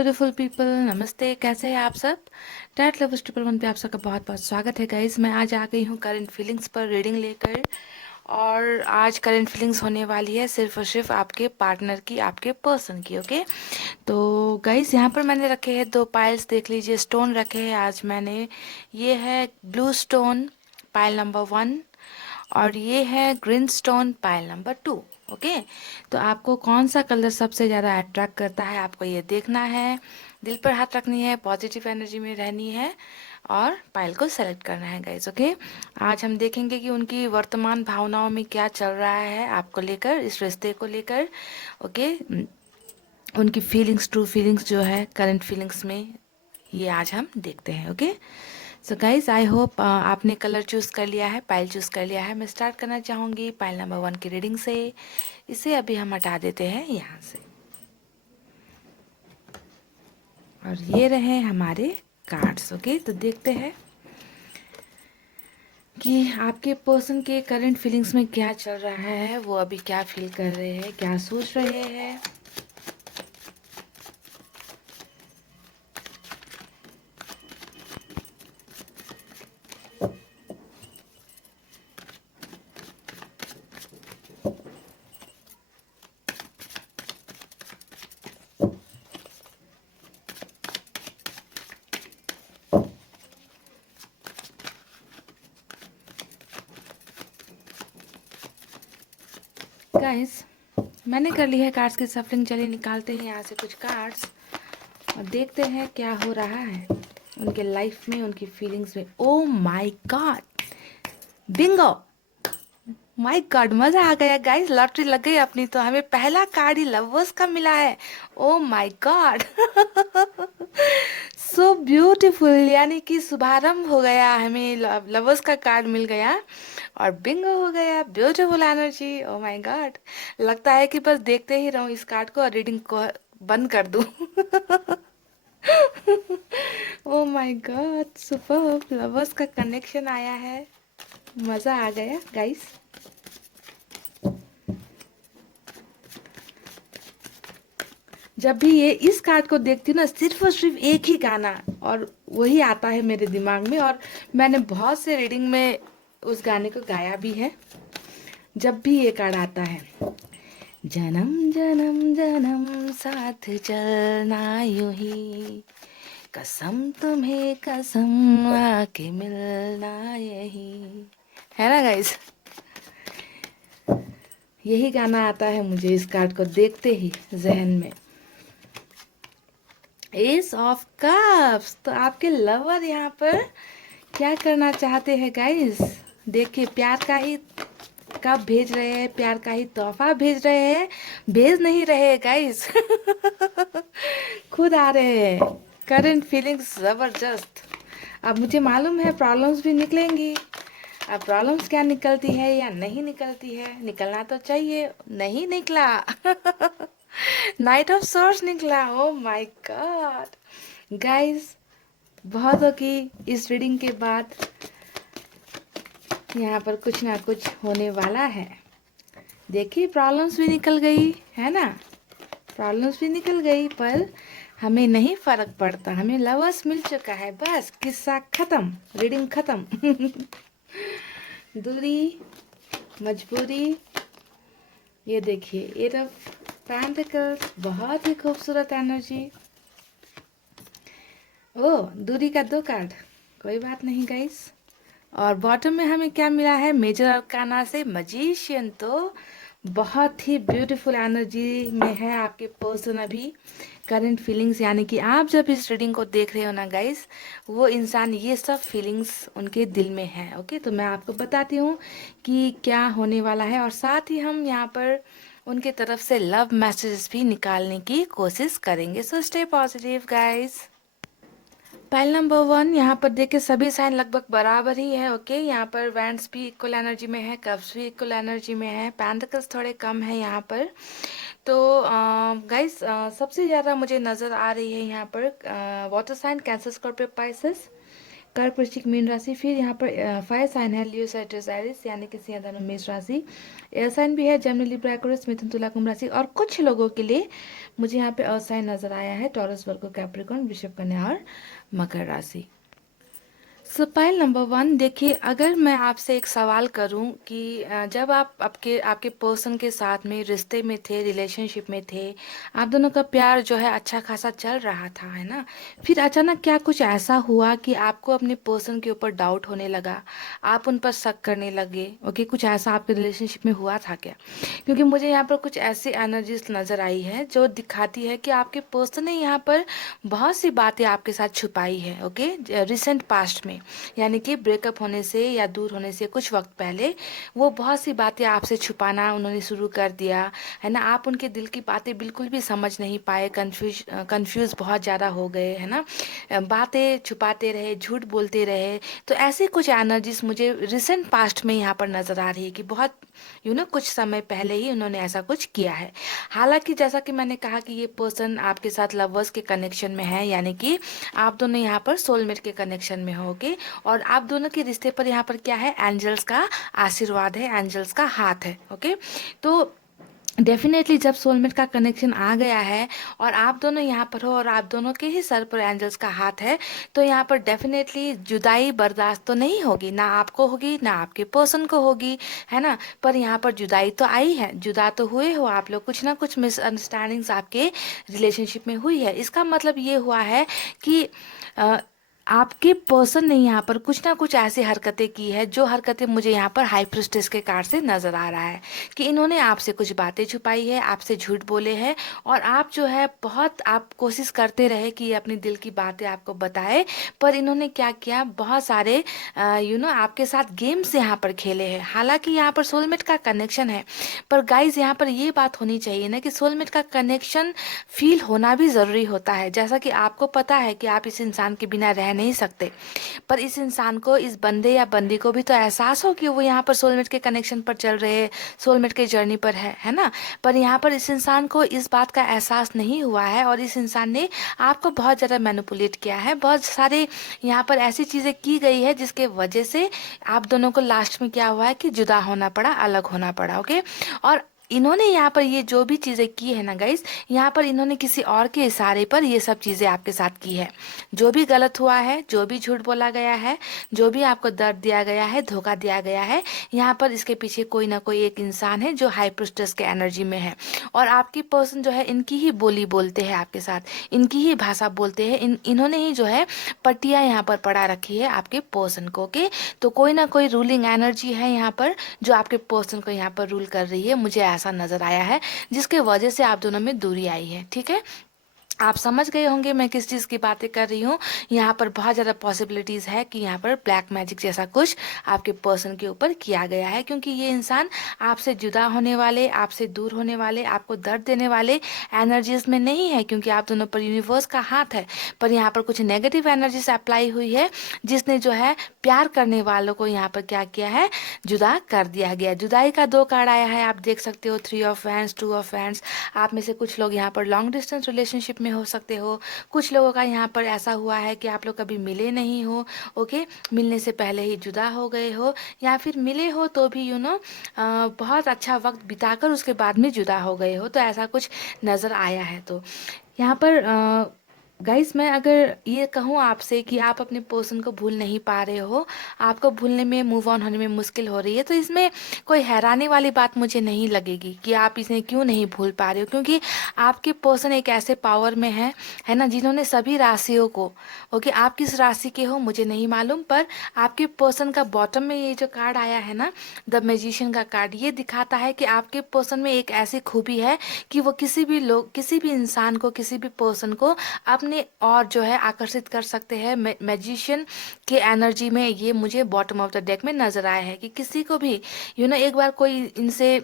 Beautiful people, नमस्ते। कैसे हैं आप सब? डैट लवर्स ट्रिपल वन पे आप सबका बहुत बहुत स्वागत है गाइस। मैं आज आ गई हूँ करंट फीलिंग्स पर रीडिंग लेकर। और आज करंट फीलिंग्स होने वाली है सिर्फ और सिर्फ आपके पार्टनर की, आपके पर्सन की। ओके, तो गाइस यहाँ पर मैंने रखे हैं दो पाइल्स, देख लीजिए। स्टोन रखे हैं आज मैंने। ये है ब्लू स्टोन पाइल नंबर 1 और ये है green stone pile number 2। Okay, तो आपको कौन सा कलर सबसे ज़्यादा अट्रैक्ट करता है आपको ये देखना है। दिल पर हाथ रखनी है, पॉजिटिव एनर्जी में रहनी है और पाइल को सेलेक्ट करना है गाइस। ओके, आज हम देखेंगे कि उनकी वर्तमान भावनाओं में क्या चल रहा है आपको लेकर, इस रिश्ते को लेकर। ओके, उनकी फीलिंग्स, ट्रू फीलिंग्स जो है करंट फीलिंग्स में, ये आज हम देखते हैं। Okay, so guys I hope आपने कलर चूज़ कर लिया है, पाइल चूज़ कर लिया है। मैं स्टार्ट करना चाहूँगी पाइल नंबर 1 की रीडिंग से। इसे अभी हम हटा देते हैं यहाँ से। और ये रहे हमारे कार्ड्स। ओके, तो देखते हैं कि आपके पर्सन के करंट फीलिंग्स में क्या चल रहा है, वो अभी क्या फील कर रहे हैं, क्या सोच रहे हैं। गाइस, मैंने कर ली है कार्ड्स की सफलिंग। चलिए निकालते हैं यहाँ से कुछ कार्ड्स और देखते हैं क्या हो रहा है उनके लाइफ में, उनकी फीलिंग्स में। ओ my God, Bingo! My God, मजा आ गया गाइस, लॉटरी लग गई अपनी। तो हमें पहला कार्ड ही लवर्स का मिला है। ओ माय गॉड, सो ब्यूटीफुल, यानी कि शुभारंभ हो गया, हमें लवर्स का कार्ड मिल गया और बिंगो हो गया, beautiful energy. Oh my God, लगता है कि बस देखते ही रहूं इस कार्ड को और रीडिंग को बंद कर दूं। ओ माय गॉड, सुपर, लवर्स का कनेक्शन आया है, मजा आ गया गाइस। जब भी ये इस कार्ड को देखती हूँ ना, सिर्फ और सिर्फ एक ही गाना और वही आता है मेरे दिमाग में। और मैंने बहुत से रीडिंग में उस गाने को गाया भी है जब भी ये कार्ड आता है। जन्म जन्म जन्म साथ चलना यूं ही, कसम तुम्हें कसम आके मिलना यही, है ना गाइस। यही गाना आता है मुझे इस कार्ड को देखते ही जहन में। एस ऑफ कप्स, तो आपके लवर यहाँ पर क्या करना चाहते हैं गाइस? देखिए, प्यार का ही कप भेज रहे हैं, प्यार का ही तोहफा भेज रहे हैं, भेज नहीं रहे गाइस। खुद आ रहे हैं। करंट फीलिंग्स जबरदस्त। अब मुझे मालूम है प्रॉब्लम्स भी निकलेंगी। अब प्रॉब्लम्स क्या निकलती है या नहीं निकलती है, निकलना तो चाहिए, नहीं निकला। नाइट ऑफ सोर्स निकला। ओ माय गॉड गाइस, बहुत हो कि इस रीडिंग के बाद यहाँ पर कुछ ना कुछ होने वाला है। देखिए, प्रॉब्लम्स भी निकल गई है ना, प्रॉब्लम्स भी निकल गई, पर हमें नहीं फर्क पड़ता, हमें लवर्स मिल चुका है, बस किस्सा खत्म, रीडिंग खत्म। दूरी, मजबूरी, ये देखिए, एट ऑफ पेंटिकल्स, बहुत ही खूबसूरत एनर्जी। ओ, दूरी का 2 कार्ड, कोई बात नहीं गाइस। और बॉटम में हमें क्या मिला है? मेजर अरकाना से मजीशियन। तो बहुत ही ब्यूटीफुल एनर्जी में है आपके पर्सन अभी। करंट फीलिंग्स, यानी कि आप जब इस रीडिंग को देख रहे हो ना गाइस, वो इंसान, ये सब फीलिंग्स उनके दिल में है। ओके, तो मैं आपको बताती हूँ कि क्या होने वाला है और साथ ही हम यहाँ पर उनके तरफ से लव मैसेजेस भी निकालने की कोशिश करेंगे। So stay positive guys. Pile number 1, यहाँ पर देखिए सभी साइन लगभग बराबर ही है। ओके, यहाँ पर वैंड्स भी इक्वल एनर्जी में है, कप्स भी इक्वल एनर्जी में है, पेंटिकल्स थोड़े कम है यहाँ पर। तो गाइस, सबसे ज़्यादा मुझे नज़र आ रही है यहाँ पर water sign Cancer, Scorpio, Pisces, कर्क वृश्चिक मीन राशि। फिर यहाँ पर फायर साइन है लियो सैजिटेरियस यानी कि सिंह धनु मेष राशि। एयर साइन भी है जेमिनी लिब्रा एक्वेरियस मिथुन तुला कुंभ राशि। और कुछ लोगों के लिए मुझे यहाँ पे असाइन नजर आया है टॉरस वर्गो कैप्रिकॉर्न वृषभ कन्या और मकर राशि। सो पाइल नंबर वन, देखिए अगर मैं आपसे एक सवाल करूं कि जब आप आपके आपके पर्सन के साथ में रिश्ते में थे, रिलेशनशिप में थे, आप दोनों का प्यार जो है अच्छा खासा चल रहा था, है ना, फिर अचानक क्या कुछ ऐसा हुआ कि आपको अपने पर्सन के ऊपर डाउट होने लगा, आप उन पर शक करने लगे? ओके, कुछ ऐसा आपके रिलेशनशिप में हुआ था क्या? क्योंकि मुझे यहाँ पर कुछ ऐसी एनर्जीज नज़र आई है जो दिखाती है कि आपके पर्सन ने यहाँ पर बहुत सी बातें आपके साथ छुपाई है। ओके, रिसेंट पास्ट में, यानी कि ब्रेकअप होने से या दूर होने से कुछ वक्त पहले वो बहुत सी बातें आपसे छुपाना उन्होंने शुरू कर दिया, है ना। आप उनके दिल की बातें बिल्कुल भी समझ नहीं पाए, कंफ्यूज बहुत ज़्यादा हो गए, है ना, बातें छुपाते रहे, झूठ बोलते रहे। तो ऐसी कुछ एनर्जीज मुझे रिसेंट पास्ट में यहाँ पर नज़र आ रही है कि बहुत कुछ समय पहले ही उन्होंने ऐसा कुछ किया है। हालांकि जैसा कि मैंने कहा कि ये पर्सन आपके साथ लवर्स के कनेक्शन में है, यानी कि आप दोनों यहाँ पर सोलमेट के कनेक्शन में होगे। और आप दोनों के रिश्ते पर यहाँ पर क्या है, एंजल्स का आशीर्वाद है, एंजल्स का हाथ है। ओके, तो डेफिनेटली जब सोलमेट का कनेक्शन आ गया है और आप दोनों यहाँ पर हो और आप दोनों के ही सर पर एंजल्स का हाथ है, तो यहाँ पर डेफिनेटली जुदाई बर्दाश्त तो नहीं होगी, ना आपको होगी ना आपके पर्सन को होगी, है ना। पर यहाँ पर जुदाई तो आई है, जुदा तो हुए हो आप लोग, कुछ ना कुछ मिसअंडरस्टैंडिंग्स आपके रिलेशनशिप में हुई है। इसका मतलब ये हुआ है कि आपके पर्सन ने यहाँ पर कुछ ना कुछ ऐसी हरकतें की है, जो हरकतें मुझे यहाँ पर हाई प्रिस्टेस के कार्ड से नजर आ रहा है कि इन्होंने आपसे कुछ बातें छुपाई है, आपसे झूठ बोले हैं, और आप जो है बहुत आप कोशिश करते रहे कि ये अपनी दिल की बातें आपको बताए, पर इन्होंने क्या किया, बहुत सारे आपके साथ गेम्स यहाँ पर खेले हैं। हालांकि यहाँ पर सोलमेट का कनेक्शन है, पर गाइज यहाँ पर ये बात होनी चाहिए ना कि सोलमेट का कनेक्शन फील होना भी ज़रूरी होता है। जैसा कि आपको पता है कि आप इस इंसान के बिना रह नहीं सकते, पर इस इंसान को, इस बंदे या बंदी को भी तो एहसास हो कि वो यहाँ पर सोलमेट के कनेक्शन पर चल रहे हैं, सोलमेट के जर्नी पर है ना। पर यहाँ पर इस इंसान को इस बात का एहसास नहीं हुआ है और इस इंसान ने आपको बहुत ज़्यादा मैनिपुलेट किया है, बहुत सारे यहाँ पर ऐसी चीज़ें की गई है जिसके वजह से आप दोनों को लास्ट में क्या हुआ है कि जुदा होना पड़ा, अलग होना पड़ा। ओके, और इन्होंने यहाँ पर ये जो भी चीज़ें की है ना गाइस, यहाँ पर इन्होंने किसी और के इशारे पर ये सब चीज़ें आपके साथ की है। जो भी गलत हुआ है, जो भी झूठ बोला गया है, जो भी आपको दर्द दिया गया है, धोखा दिया गया है, यहाँ पर इसके पीछे कोई ना कोई एक इंसान है जो हाई प्रिस्टेस के एनर्जी में है। और आपकी पर्सन जो है इनकी ही बोली बोलते हैं आपके साथ, इनकी ही भाषा बोलते हैं, इन्होंने ही जो है पट्टियाँ यहाँ पर पड़ा रखी है आपके पर्सन को। ओके, तो कोई ना कोई रूलिंग एनर्जी है यहाँ पर जो आपके पर्सन को यहाँ पर रूल कर रही है, मुझे ऐसा नजर आया है, जिसके वजह से आप दोनों में दूरी आई है। ठीक है, आप समझ गए होंगे मैं किस चीज़ की बातें कर रही हूँ। यहाँ पर बहुत ज़्यादा पॉसिबिलिटीज़ है कि यहाँ पर ब्लैक मैजिक जैसा कुछ आपके पर्सन के ऊपर किया गया है, क्योंकि ये इंसान आपसे जुदा होने वाले, आपसे दूर होने वाले, आपको दर्द देने वाले एनर्जीज में नहीं है, क्योंकि आप दोनों पर यूनिवर्स का हाथ है। पर यहाँ पर कुछ नेगेटिव एनर्जीज अप्लाई हुई है, जिसने जो है प्यार करने वालों को यहाँ पर क्या किया है, जुदा कर दिया गया। जुदाई का 2 कार्ड आया है, आप देख सकते हो, 3 ऑफ वैंड्स, 2 ऑफ वैंड्स। आप में से कुछ लोग यहाँ पर लॉन्ग डिस्टेंस रिलेशनशिप में हो सकते हो, कुछ लोगों का यहाँ पर ऐसा हुआ है कि आप लोग कभी मिले नहीं हो। ओके, मिलने से पहले ही जुदा हो गए हो, या फिर मिले हो तो भी बहुत अच्छा वक्त बिताकर उसके बाद में जुदा हो गए हो, तो ऐसा कुछ नज़र आया है। तो यहाँ पर गाइस मैं अगर ये कहूँ आपसे कि आप अपने पर्सन को भूल नहीं पा रहे हो, आपको भूलने में, मूव ऑन होने में मुश्किल हो रही है, तो इसमें कोई हैरानी वाली बात मुझे नहीं लगेगी कि आप इसे क्यों नहीं भूल पा रहे हो, क्योंकि आपके पर्सन एक ऐसे पावर में है ना, जिन्होंने सभी राशियों को, ओके, आप किस राशि के हो मुझे नहीं मालूम, पर आपके पर्सन का बॉटम में ये जो कार्ड आया है ना, द मैजिशियन का कार्ड, ये दिखाता है कि आपके पर्सन में एक ऐसी खूबी है कि वो किसी भी इंसान को, किसी भी पर्सन को अपने और जो है आकर्षित कर सकते हैं। मैजिशियन के एनर्जी में ये मुझे बॉटम ऑफ द डेक में नजर आया है कि किसी को भी एक बार कोई इनसे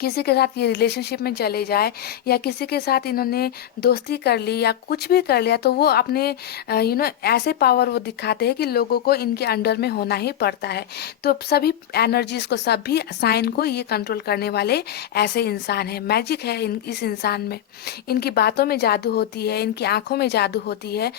किसी के साथ ये रिलेशनशिप में चले जाए, या किसी के साथ इन्होंने दोस्ती कर ली या कुछ भी कर लिया, तो वो अपने ऐसे पावर वो दिखाते हैं कि लोगों को इनके अंडर में होना ही पड़ता है। तो सभी एनर्जीज को, सभी साइन को ये कंट्रोल करने वाले ऐसे इंसान है। मैजिक है इस इंसान में, इनकी बातों में जादू होती है, इनकी आंखों में जादू होती है,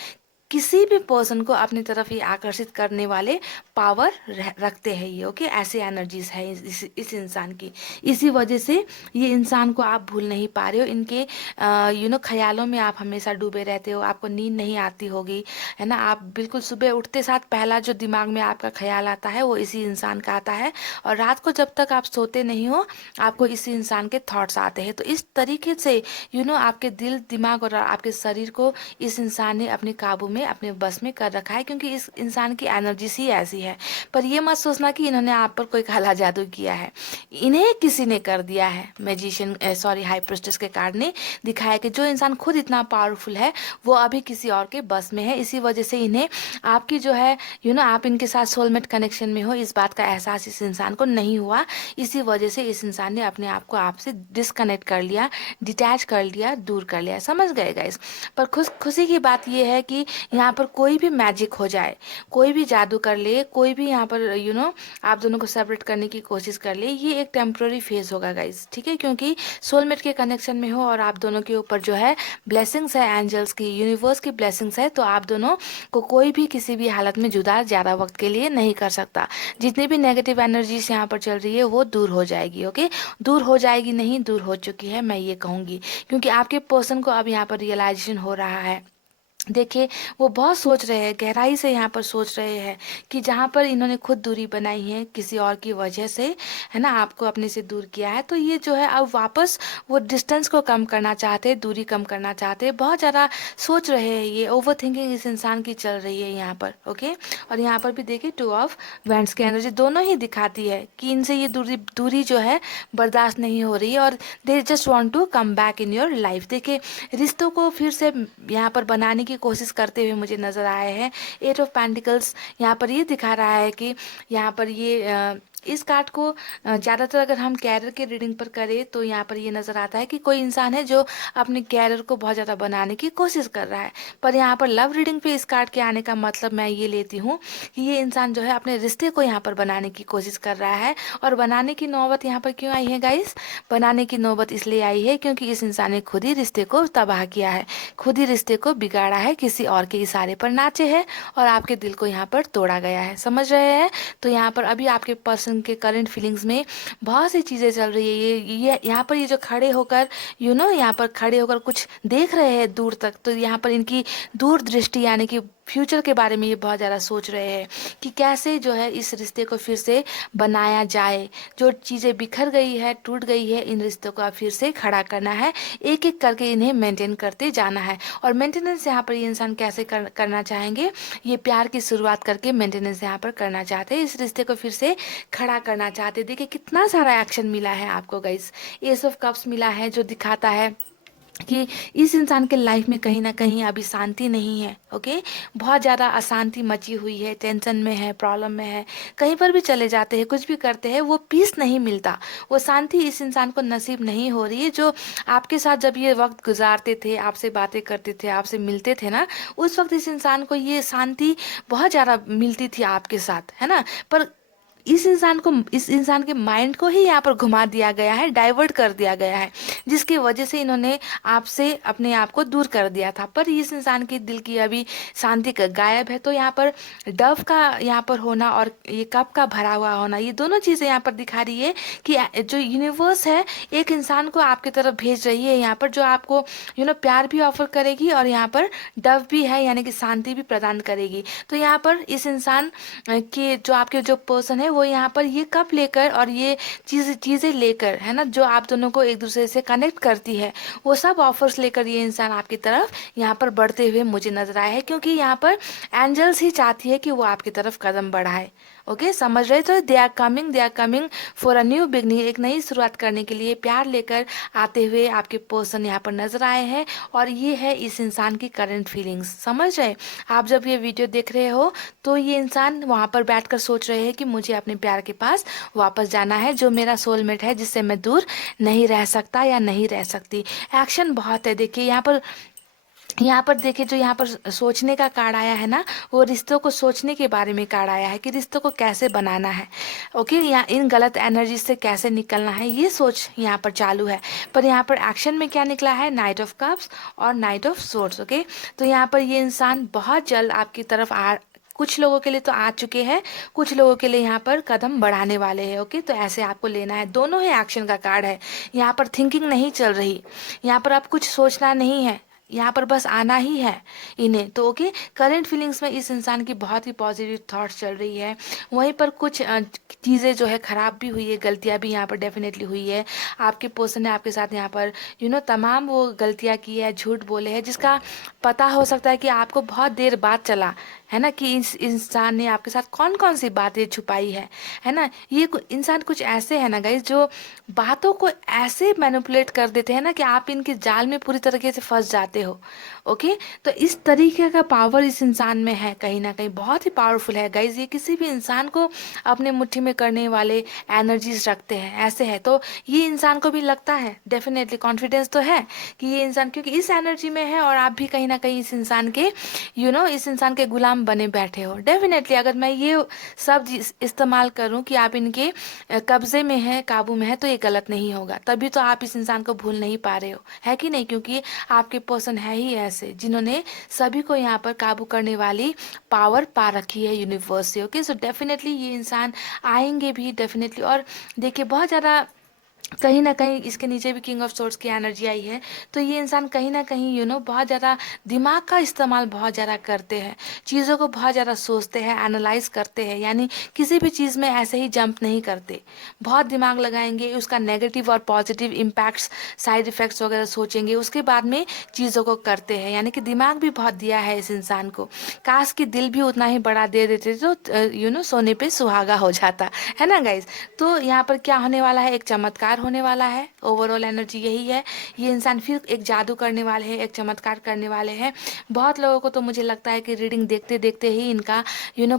किसी भी पर्सन को अपनी तरफ ये आकर्षित करने वाले पावर रखते हैं ये। ओके, ऐसी एनर्जीज है इस इंसान की। इसी वजह से ये इंसान को आप भूल नहीं पा रहे हो। इनके ख्यालों में आप हमेशा डूबे रहते हो, आपको नींद नहीं आती होगी, है ना। आप बिल्कुल सुबह उठते साथ पहला जो दिमाग में आपका ख्याल आता है वो इसी इंसान का आता है, और रात को जब तक आप सोते नहीं हो आपको इसी इंसान के थॉट्स आते हैं। तो इस तरीके से आपके दिल दिमाग और आपके शरीर को इस इंसान ने अपने काबू में, अपने बस में कर रखा है, क्योंकि इस इंसान की एनर्जी ही ऐसी है। पर ये मत सोचना कि इन्होंने आप पर कोई काला जादू किया है, इन्हें किसी ने कर दिया है। मैजिशियन हाई प्रिस्टेस के कार्ड ने दिखाया कि जो इंसान खुद इतना पावरफुल है वो अभी किसी और के बस में है। इसी वजह से इन्हें आपकी जो है आप इनके साथ सोलमेट कनेक्शन में हो इस बात का एहसास इस इंसान को नहीं हुआ। इसी वजह से इस इंसान ने अपने आप को आपसे डिस्कनेक्ट कर लिया, डिटैच कर लिया, दूर कर लिया। समझ गए गाइस। पर खुशी की बात यह है कि यहाँ पर कोई भी मैजिक हो जाए, कोई भी जादू कर ले, कोई भी यहाँ पर आप दोनों को सेपरेट करने की कोशिश कर ले, ये एक टेम्प्रोरी फेज होगा गाइस, ठीक है। क्योंकि सोलमेट के कनेक्शन में हो और आप दोनों के ऊपर जो है ब्लेसिंग्स है, एंजल्स की, यूनिवर्स की ब्लेसिंग्स है, तो आप दोनों को कोई भी किसी भी हालत में जुदा ज़्यादा वक्त के लिए नहीं कर सकता। जितनी भी नेगेटिव एनर्जीज यहाँ पर चल रही है वो दूर हो जाएगी। ओके, दूर हो जाएगी नहीं, दूर हो चुकी है मैं ये कहूँगी, क्योंकि आपके पर्सन को अब यहाँ पर रियलाइजेशन हो रहा है। देखिए, वो बहुत सोच रहे हैं, गहराई से यहाँ पर सोच रहे हैं कि जहाँ पर इन्होंने खुद दूरी बनाई है किसी और की वजह से, है ना, आपको अपने से दूर किया है, तो ये जो है अब वापस वो डिस्टेंस को कम करना चाहते हैं, दूरी कम करना चाहते हैं। बहुत ज़्यादा सोच रहे हैं, ये ओवर थिंकिंग इस इंसान की चल रही है यहाँ पर। ओके, और यहाँ पर भी देखिए 2 ऑफ वैंड्स की एनर्जी दोनों ही दिखाती है कि इनसे ये दूरी जो है बर्दाश्त नहीं हो रही है, और they just want to come back in your life. देखिए, रिश्तों को फिर से यहाँ पर बनाने की कोशिश करते हुए मुझे नज़र आए हैं। 8 ऑफ पेंटिकल्स यहाँ पर ये दिखा रहा है कि यहाँ पर ये इस कार्ड को ज़्यादातर अगर हम कैरियर के रीडिंग पर करें तो यहाँ पर ये नज़र आता है कि कोई इंसान है जो अपने कैरियर को बहुत ज़्यादा बनाने की कोशिश कर रहा है। पर यहाँ पर लव रीडिंग पे इस कार्ड के आने का मतलब मैं ये लेती हूँ कि ये इंसान जो है अपने रिश्ते को यहाँ पर बनाने की कोशिश कर रहा है। और बनाने की नौबत यहाँ पर क्यों आई है गाइस? बनाने की नौबत इसलिए आई है क्योंकि इस इंसान ने खुद ही रिश्ते को तबाह किया है, खुद ही रिश्ते को बिगाड़ा है, किसी और के इशारे पर नाचे है और आपके दिल को यहाँ पर तोड़ा गया है। समझ रहे हैं? तो यहाँ पर अभी आपके पर्सन के करंट फीलिंग्स में बहुत सी चीज़ें चल रही है। ये यहाँ पर ये जो खड़े होकर यहाँ पर खड़े होकर कुछ देख रहे हैं दूर तक, तो यहाँ पर इनकी दूर दृष्टि यानी कि फ्यूचर के बारे में ये बहुत ज़्यादा सोच रहे हैं कि कैसे जो है इस रिश्ते को फिर से बनाया जाए। जो चीज़ें बिखर गई है, टूट गई है, इन रिश्तों को फिर से खड़ा करना है, एक एक करके इन्हें मेंटेन करते जाना है। और मेंटेनेंस यहाँ पर ये इंसान कैसे करना चाहेंगे? ये प्यार की शुरुआत करके मेंटेनेंस यहाँ पर करना चाहते हैं, इस रिश्ते को फिर से खड़ा करना चाहते हैं। देखिए कितना सारा एक्शन मिला है आपको गाइस। एस ऑफ कप्स मिला है जो दिखाता है कि इस इंसान के लाइफ में कहीं ना कहीं अभी शांति नहीं है। ओके, बहुत ज़्यादा अशांति मची हुई है, टेंशन में है, प्रॉब्लम में है। कहीं पर भी चले जाते हैं, कुछ भी करते हैं, वो पीस नहीं मिलता, वो शांति इस इंसान को नसीब नहीं हो रही है। जो आपके साथ जब ये वक्त गुजारते थे, आपसे बातें करते थे, आपसे मिलते थे ना, उस वक्त इस इंसान को ये शांति बहुत ज़्यादा मिलती थी आपके साथ, है ना। पर इस इंसान के माइंड को ही यहाँ पर घुमा दिया गया है, डाइवर्ट कर दिया गया है, जिसकी वजह से इन्होंने आपसे अपने आप को दूर कर दिया था। पर इस इंसान के दिल की अभी शांति गायब है। तो यहाँ पर डव का यहाँ पर होना और ये कप का भरा हुआ होना, ये दोनों चीज़ें यहाँ पर दिखा रही है कि जो यूनिवर्स है एक इंसान को आपकी तरफ भेज रही है यहाँ पर, जो आपको प्यार भी ऑफर करेगी और यहाँ पर डव भी है यानी कि शांति भी प्रदान करेगी। तो यहाँ पर इस इंसान के जो आपके जो पर्सन है वो यहाँ पर ये कप लेकर और ये चीज़ें लेकर, है ना, जो आप दोनों को एक दूसरे से कनेक्ट करती है, वो सब ऑफर्स लेकर ये इंसान आपकी तरफ यहाँ पर बढ़ते हुए मुझे नजर आया है। क्योंकि यहाँ पर एंजल्स ही चाहती है कि वो आपकी तरफ कदम बढ़ाए। ओके, समझ रहे? तो they are coming for a new beginning, एक नई शुरुआत करने के लिए प्यार लेकर आते हुए आपके पर्सन यहाँ पर नजर आए हैं। और ये है इस इंसान की करंट फीलिंग्स। समझ रहे? आप जब ये वीडियो देख रहे हो तो ये इंसान वहाँ पर बैठकर सोच रहे हैं कि मुझे अपने प्यार के पास वापस जाना है, जो मेरा सोलमेट है, जिससे मैं दूर नहीं रह सकता या नहीं रह सकती। एक्शन बहुत है। देखिए यहाँ पर यहाँ पर देखिए, जो यहाँ पर सोचने का कार्ड आया है ना, वो रिश्तों को सोचने के बारे में कार्ड आया है कि रिश्तों को कैसे बनाना है। ओके, यहाँ इन गलत एनर्जी से कैसे निकलना है, ये सोच यहाँ पर चालू है। पर यहाँ पर एक्शन में क्या निकला है, नाइट ऑफ कप्स और नाइट ऑफ सोर्ड्स। ओके, तो यहाँ पर ये इंसान बहुत जल्द आपकी तरफ आ, कुछ लोगों के लिए तो आ चुके हैं, कुछ लोगों के लिए यहाँ पर कदम बढ़ाने वाले हैं। ओके, तो ऐसे आपको लेना है, दोनों ही एक्शन का कार्ड है। यहाँ पर थिंकिंग नहीं चल रही, यहाँ पर आप कुछ सोचना नहीं है, यहाँ पर बस आना ही है इन्हें। तो ओके, करंट फीलिंग्स में इस इंसान की बहुत ही पॉजिटिव थॉट्स चल रही है। वहीं पर कुछ चीज़ें जो है ख़राब भी हुई है, गलतियाँ भी यहाँ पर डेफिनेटली हुई है। आपके पर्सन ने आपके साथ यहाँ पर तमाम वो गलतियाँ की है, झूठ बोले हैं, जिसका पता हो सकता है कि आपको बहुत देर बाद चला है ना, कि इस इंसान ने आपके साथ कौन कौन सी बातें छुपाई है ना। ये इंसान कुछ ऐसे है ना गाइस, जो बातों को ऐसे मैनिपुलेट कर देते हैं ना कि आप इनके जाल में पूरी तरीके से फंस जाते हो। ओके, तो इस तरीके का पावर इस इंसान में है, कहीं ना कहीं बहुत ही पावरफुल है गाइज। ये किसी भी इंसान को अपने मुट्ठी में करने वाले एनर्जीज रखते हैं, ऐसे है। तो ये इंसान को भी लगता है, डेफिनेटली कॉन्फिडेंस तो है कि ये इंसान क्योंकि इस एनर्जी में है, और आप भी कहीं ना कहीं इस इंसान के इस इंसान के गुलाम बने बैठे हो। डेफिनेटली अगर मैं ये सब इस्तेमाल करूं कि आप इनके कब्जे में है, काबू में है, तो ये गलत नहीं होगा। तभी तो आप इस इंसान को भूल नहीं पा रहे हो, है कि नहीं, क्योंकि आपके पर्सन है ही ऐसे जिन्होंने सभी को यहाँ पर काबू करने वाली पावर पा रखी है यूनिवर्स से। ओके, सो डेफिनेटली ये इंसान आएंगे भी डेफिनेटली। और देखिए, बहुत ज़्यादा कहीं ना कहीं इसके नीचे भी किंग ऑफ सोर्ड्स की एनर्जी आई है। तो ये इंसान कहीं ना कहीं बहुत ज़्यादा दिमाग का इस्तेमाल बहुत ज़्यादा करते हैं, चीज़ों को बहुत ज़्यादा सोचते हैं, एनालाइज करते हैं, यानी किसी भी चीज़ में ऐसे ही जंप नहीं करते, बहुत दिमाग लगाएंगे, उसका नेगेटिव और पॉजिटिव इम्पैक्ट्स, साइड इफ़ेक्ट्स वगैरह सोचेंगे, उसके बाद में चीज़ों को करते हैं। यानी कि दिमाग भी बहुत दिया है इस इंसान को। काश कि दिल भी उतना ही बड़ा दे देते तो सोने पे सुहागा हो जाता, है ना गाइज। तो यहाँ पर क्या होने वाला है, एक चमत्कार होने वाला है। ओवरऑल एनर्जी यही है, ये इंसान फिर एक जादू करने वाले हैं, एक चमत्कार करने वाले हैं। बहुत लोगों को तो मुझे लगता है कि रीडिंग देखते देखते ही इनका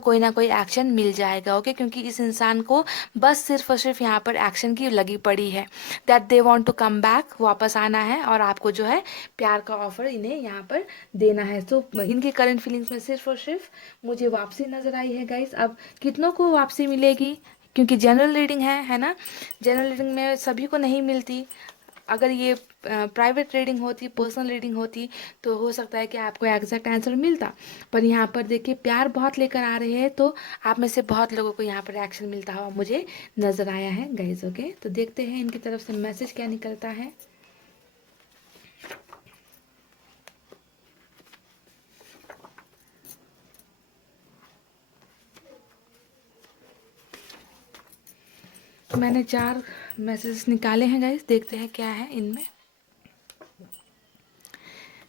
कोई ना कोई एक्शन मिल जाएगा। ओके, क्योंकि इस इंसान को बस सिर्फ और सिर्फ यहाँ पर एक्शन की लगी पड़ी है, that they want to come back, वापस आना है, और आपको जो है प्यार का ऑफर इन्हें यहाँ पर देना है। तो इनकी करंट फीलिंग्स में सिर्फ और सिर्फ मुझे वापसी नजर आई है गाइस। अब कितनों को वापसी मिलेगी, क्योंकि जनरल रीडिंग है ना, जनरल रीडिंग में सभी को नहीं मिलती। अगर ये प्राइवेट रीडिंग होती, पर्सनल रीडिंग होती, तो हो सकता है कि आपको एग्जैक्ट आंसर मिलता। पर यहाँ पर देखिए, प्यार बहुत लेकर आ रहे हैं, तो आप में से बहुत लोगों को यहाँ पर एक्शन मिलता हुआ मुझे नज़र आया है गाइज। ओके, तो देखते हैं इनकी तरफ से मैसेज क्या निकलता है। मैंने 4 मैसेज निकाले हैं गाइज, देखते हैं क्या है इनमें।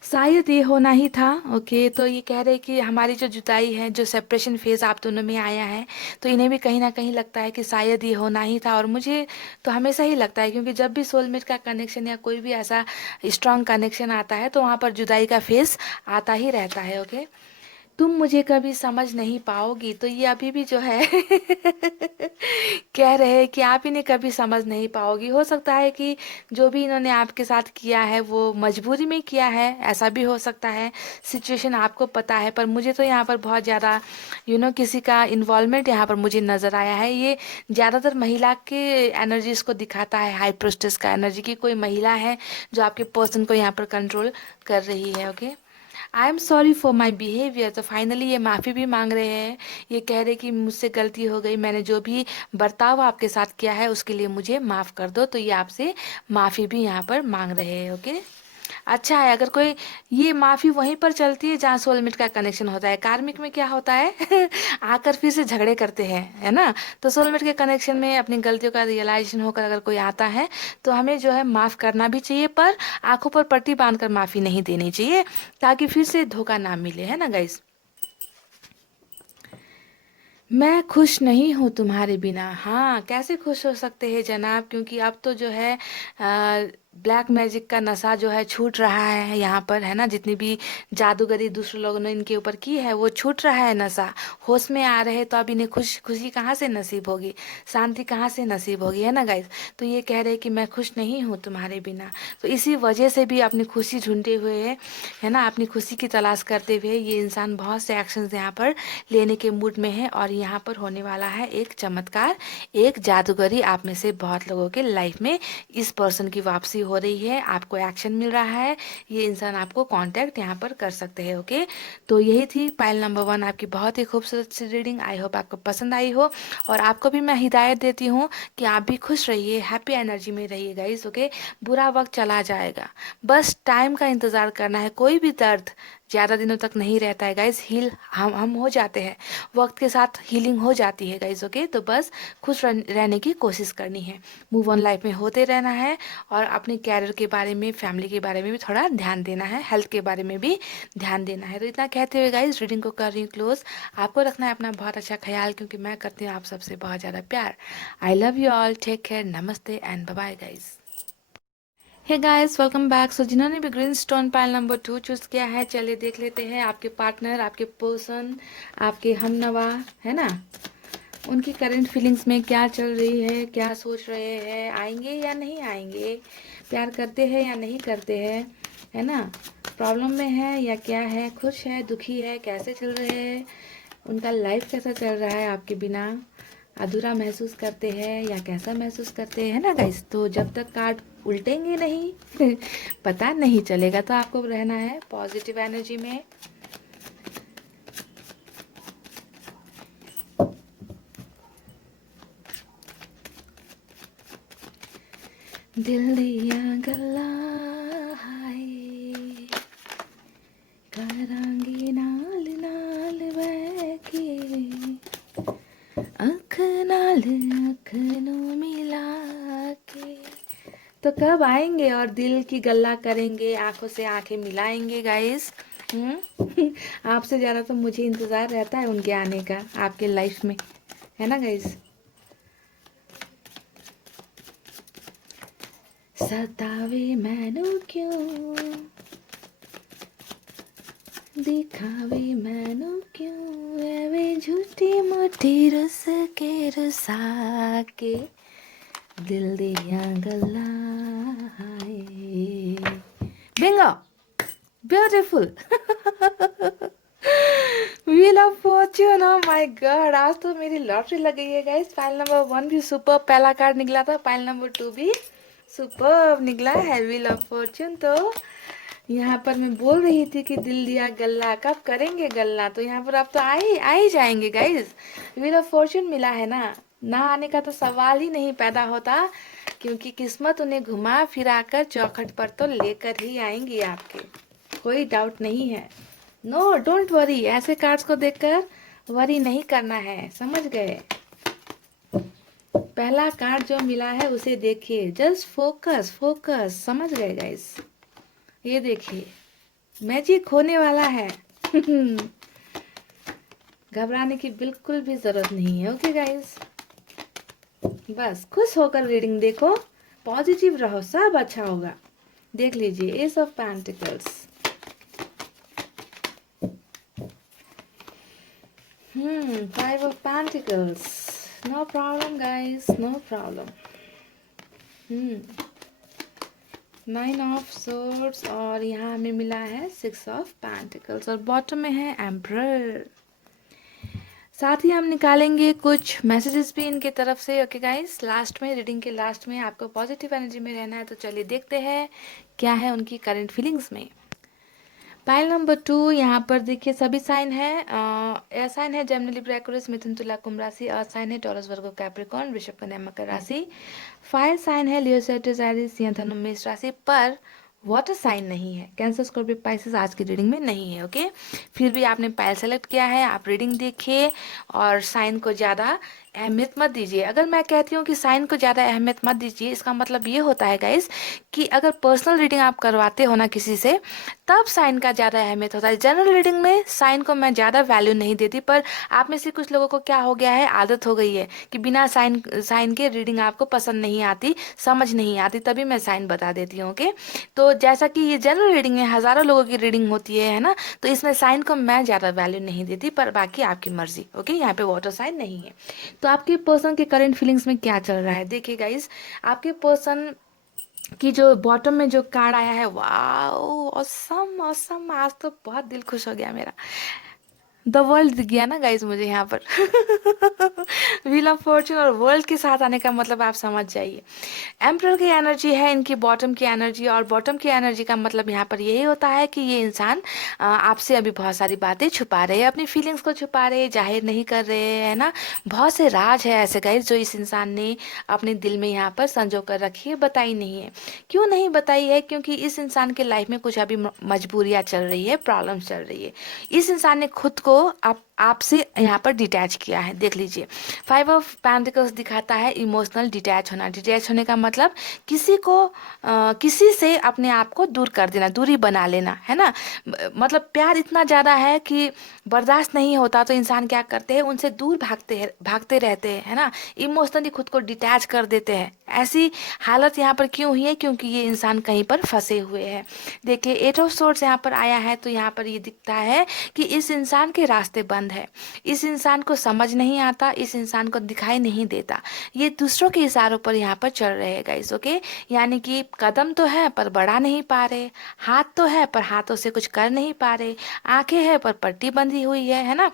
शायद ये होना ही था। ओके, तो ये कह रहे कि हमारी जो जुदाई है, जो सेपरेशन फेज आप दोनों में आया है, तो इन्हें भी कहीं ना कहीं लगता है कि शायद ये होना ही था। और मुझे तो हमेशा ही लगता है, क्योंकि जब भी सोलमेट का कनेक्शन या कोई भी ऐसा स्ट्रांग कनेक्शन आता है, तो वहाँ पर जुदाई का फेज आता ही रहता है। ओके, तुम मुझे कभी समझ नहीं पाओगी, तो ये अभी भी जो है कह रहे हैं कि आप इन्हें कभी समझ नहीं पाओगी। हो सकता है कि जो भी इन्होंने आपके साथ किया है वो मजबूरी में किया है, ऐसा भी हो सकता है। सिचुएशन आपको पता है, पर मुझे तो यहाँ पर बहुत ज़्यादा किसी का इन्वॉल्वमेंट यहाँ पर मुझे नज़र आया है। ये ज़्यादातर महिला के एनर्जीज को दिखाता है, हाई प्रोस्टेस का एनर्जी की कोई महिला है जो आपके पर्सन को यहाँ पर कंट्रोल कर रही है। Okay, I am sorry for my behaviour, तो फाइनली ये माफ़ी भी मांग रहे हैं। ये कह रहे कि मुझसे गलती हो गई, मैंने जो भी बर्ताव आपके साथ किया है उसके लिए मुझे माफ़ कर दो। तो ये आपसे माफ़ी भी यहाँ पर मांग रहे हैं। ओके, अच्छा है। अगर कोई ये माफ़ी वहीं पर चलती है जहाँ सोलमेट का कनेक्शन होता है, कार्मिक में क्या होता है आकर फिर से झगड़े करते हैं, है ना। तो सोलमेट के कनेक्शन में अपनी गलतियों का रियलाइजेशन होकर अगर कोई आता है, तो हमें जो है माफ़ करना भी चाहिए, पर आंखों पर पट्टी बांधकर माफ़ी नहीं देनी चाहिए, ताकि फिर से धोखा ना मिले, है ना गाइस। मैं खुश नहीं हूँ तुम्हारे बिना। हाँ, कैसे खुश हो सकते हैं जनाब, क्योंकि अब तो जो है ब्लैक मैजिक का नशा जो है छूट रहा है यहाँ पर, है ना। जितनी भी जादूगरी दूसरे लोगों ने इनके ऊपर की है वो छूट रहा है नशा। होश में आ रहे तो अब इन्हें खुशी कहाँ से नसीब होगी, शांति कहाँ से नसीब होगी, है ना गाइज। तो ये कह रहे कि मैं खुश नहीं हूँ तुम्हारे बिना। तो इसी वजह से भी अपनी खुशी ढूंढते हुए है ना, अपनी खुशी की तलाश करते हुए ये इंसान बहुत से एक्शंस यहाँ पर लेने के मूड में है। और यहाँ पर होने वाला है एक चमत्कार, एक जादूगरी आप में से बहुत लोगों के लाइफ में। इस पर्सन की वापसी हो रही है, आपको एक्शन मिल रहा है, ये इंसान आपको कांटेक्ट यहाँ पर कर सकते हैं। ओके, तो यही थी पाइल नंबर 1 आपकी बहुत ही खूबसूरत सी रीडिंग। आई होप आपको पसंद आई हो। और आपको भी मैं हिदायत देती हूँ कि आप भी खुश रहिए, हैप्पी एनर्जी में रहिए गाइस। ओके, बुरा वक्त चला जाएगा, बस टाइम का इंतज़ार करना है। कोई भी दर्द ज़्यादा दिनों तक नहीं रहता है गाइस, हील हम हो जाते हैं, वक्त के साथ हीलिंग हो जाती है गाइस। ओके, तो बस खुश रहने की कोशिश करनी है, मूव ऑन लाइफ में होते रहना है। और अपने कैरियर के बारे में, फैमिली के बारे में भी थोड़ा ध्यान देना है, हेल्थ के बारे में भी ध्यान देना है। तो इतना कहते हुए गाइस रीडिंग को कर रही हूँ क्लोज। आपको रखना है अपना बहुत अच्छा ख्याल, क्योंकि मैं करती हूँ आप सबसे बहुत ज़्यादा प्यार। I love you all, take care, नमस्ते and bye bye guys. Hey guys, welcome back. So जिन्होंने भी green stone pile number 2 choose किया है, चलिए देख लेते हैं आपके पार्टनर, आपके पर्सन, आपके हमनवा, है ना, उनकी करंट फीलिंग्स में क्या चल रही है, क्या सोच रहे हैं, आएंगे या नहीं आएंगे, प्यार करते हैं या नहीं करते हैं, है ना, प्रॉब्लम में है या क्या है, खुश है, दुखी है, कैसे चल रहे हैं, उनका लाइफ कैसा चल रहा है आपके बिना, अधूरा महसूस करते हैं या कैसा महसूस करते हैं, है ना गाइस। तो जब तक कार्ड उल्टेंगे नहीं पता नहीं चलेगा। तो आपको रहना है पॉजिटिव एनर्जी में। दिल दिया गल्ला हाय करांगी नाल नाल बह के अख नाल अख नो मिला के। तो कब आएंगे और दिल की गल्ला करेंगे, आंखों से आंखें मिलाएंगे गाइस। आपसे ज़्यादा तो मुझे इंतज़ार रहता है उनके आने का आपके लाइफ में, है ना गाइस। सतावे मैनू क्यों, दिखावे मैनू क्यों, एवे झूठी मोटी रुस के रुसा के दिल दिया गल्ला हाय। Bingo, beautiful. Wheel of fortune, oh my god, आज तो मेरी लॉटरी लग गई है गाइस। पाइल नंबर 1 भी सुपर पहला कार्ड निकला था, पाइल नंबर 2 भी सुपर निकला है, व्हील ऑफ फॉर्च्यून। तो यहाँ पर मैं बोल रही थी कि दिल दिया गल्ला, कब करेंगे गल्ला, तो यहाँ पर आप तो आ ही जाएंगे गाइस। व्हील ऑफ फॉर्च्यून मिला है ना आने का तो सवाल ही नहीं पैदा होता, क्योंकि किस्मत उन्हें घुमा फिरा कर चौखट पर तो लेकर ही आएंगी आपके, कोई डाउट नहीं है। नो डोंट वरी, ऐसे कार्ड्स को देखकर वरी नहीं करना है, समझ गए। पहला कार्ड जो मिला है उसे देखिए, जस्ट फोकस फोकस, समझ गए गाइस। ये देखिए मैजिक होने वाला है। घबराने की बिल्कुल भी जरूरत नहीं है। ओके गाइस, बस खुश होकर रीडिंग देखो, पॉजिटिव रहो, सब अच्छा होगा। देख लीजिए S of pentacles, 5 of Pentacles, no problem guys, no problem। 9 of Swords और यहाँ हमें मिला है 6 of Pentacles और बॉटम में है एम्परर। साथ ही हम निकालेंगे कुछ मैसेजेस भी इनके तरफ से। ओके गाइस, लास्ट में, रीडिंग के लास्ट में आपको पॉजिटिव एनर्जी में रहना है। तो चलिए देखते हैं क्या है उनकी करंट फीलिंग्स में। पाइल नंबर 2, यहाँ पर देखिए सभी साइन है। एयर साइन है जेमिनी लिब्रा एक्वेरियस मिथुन तुला कुंभ राशि, अर्थ साइन है टॉरस वर्गो कैप्रिकॉर्न वृषभ कन्या मकर राशि, फायर साइन है लियो सेजिटेरियस एरीज सिंह धनु मेष राशि, पर वाटर साइन नहीं है, कैंसर स्कॉर्पियो पाइसेस आज की रीडिंग में नहीं है। ओके, फिर भी आपने पाइल सेलेक्ट किया है, आप रीडिंग देखिए और साइन को ज़्यादा अहमियत मत दीजिए। अगर मैं कहती हूँ कि साइन को ज़्यादा अहमियत मत दीजिए, इसका मतलब ये होता है गाइस कि अगर पर्सनल रीडिंग आप करवाते हो ना किसी से, तब साइन का ज़्यादा अहमियत होता है। जनरल रीडिंग में साइन को मैं ज़्यादा वैल्यू नहीं देती, पर आप में से कुछ लोगों को क्या हो गया है, आदत हो गई है कि बिना साइन साइन के रीडिंग आपको पसंद नहीं आती, समझ नहीं आती, तभी मैं साइन बता देती हूँ। ओके, तो जैसा कि ये जनरल रीडिंग है, हज़ारों लोगों की रीडिंग होती है ना, तो इसमें साइन को मैं ज़्यादा वैल्यू नहीं देती, पर बाकी आपकी मर्जी। ओके, यहाँ पे वाटर साइन नहीं है। तो आपके पर्सन के करंट फीलिंग्स में क्या चल रहा है, देखिए गाइज, आपके पर्सन की जो बॉटम में जो कार्ड आया है, वाओ ऑसम ऑसम, आज तो बहुत दिल खुश हो गया मेरा। द वर्ल्ड दिख गया ना गाइज मुझे यहाँ पर। व्हील ऑफ फॉर्चून और वर्ल्ड के साथ आने का मतलब आप समझ जाइए। एम्परर की एनर्जी है इनकी बॉटम की एनर्जी, और बॉटम की एनर्जी का मतलब यहाँ पर यही होता है कि ये इंसान आपसे अभी बहुत सारी बातें छुपा रहे हैं, अपनी फीलिंग्स को छुपा रहे हैं, जाहिर नहीं कर रहे हैं, है ना। बहुत से राज है ऐसे गाइज जो इस इंसान ने अपने दिल में यहाँ पर संजो कर रखी है, बताई नहीं है। क्यों नहीं बताई है? क्योंकि इस इंसान के लाइफ में कुछ अभी मजबूरियाँ चल रही है, प्रॉब्लम्स चल रही है। इस इंसान ने खुद को आपसे यहाँ पर डिटैच किया है। देख लीजिए, 5 ऑफ पेंटिकल्स दिखाता है इमोशनल डिटैच होना। डिटैच होने का मतलब किसी को किसी से अपने आप को दूर कर देना, दूरी बना लेना, है ना। मतलब प्यार इतना ज़्यादा है कि बर्दाश्त नहीं होता, तो इंसान क्या करते हैं, उनसे दूर भागते रहते हैं, है ना। इमोशनली खुद को डिटैच कर देते हैं। ऐसी हालत यहाँ पर क्यों हुई है? क्योंकि ये इंसान कहीं पर फंसे हुए हैं। देखिए, 8 ऑफ सोर्ड्स यहाँ पर आया है, तो यहाँ पर ये दिखता है कि इस इंसान के रास्ते बंद है, इस इंसान को समझ नहीं आता, इस इंसान को दिखाई नहीं देता, ये दूसरों के इशारों पर यहाँ पर चल रहे हैं गाइस। ओके, यानी कि कदम तो है पर बढ़ा नहीं पा रहे, हाथ तो है पर हाथों से कुछ कर नहीं पा रहे, आंखें हैं पर पट्टी बंधी हुई है ना।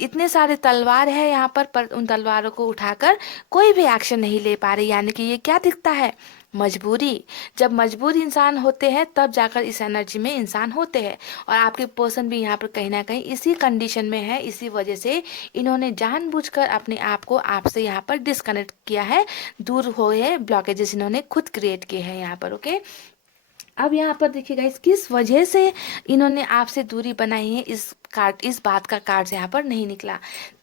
इतने सारे तलवार है यहाँ पर उन तलवारों को उठाकर कोई भी एक्शन नहीं ले पा रहे। यानी कि ये क्या दिखता है? मजबूरी। जब मजबूर इंसान होते हैं तब जाकर इस एनर्जी में इंसान होते हैं। और आपके पर्सन भी यहाँ पर कहीं ना कहीं इसी कंडीशन में है, इसी वजह से इन्होंने जानबूझकर अपने आप को आपसे यहाँ पर डिस्कनेक्ट किया है, दूर हुए, ब्लॉकेजेस इन्होंने खुद क्रिएट किए हैं यहाँ पर। ओके, अब यहाँ पर देखिएगा इस किस वजह से इन्होंने आपसे दूरी बनाई है, इस बात का कार्ड यहाँ पर नहीं निकला।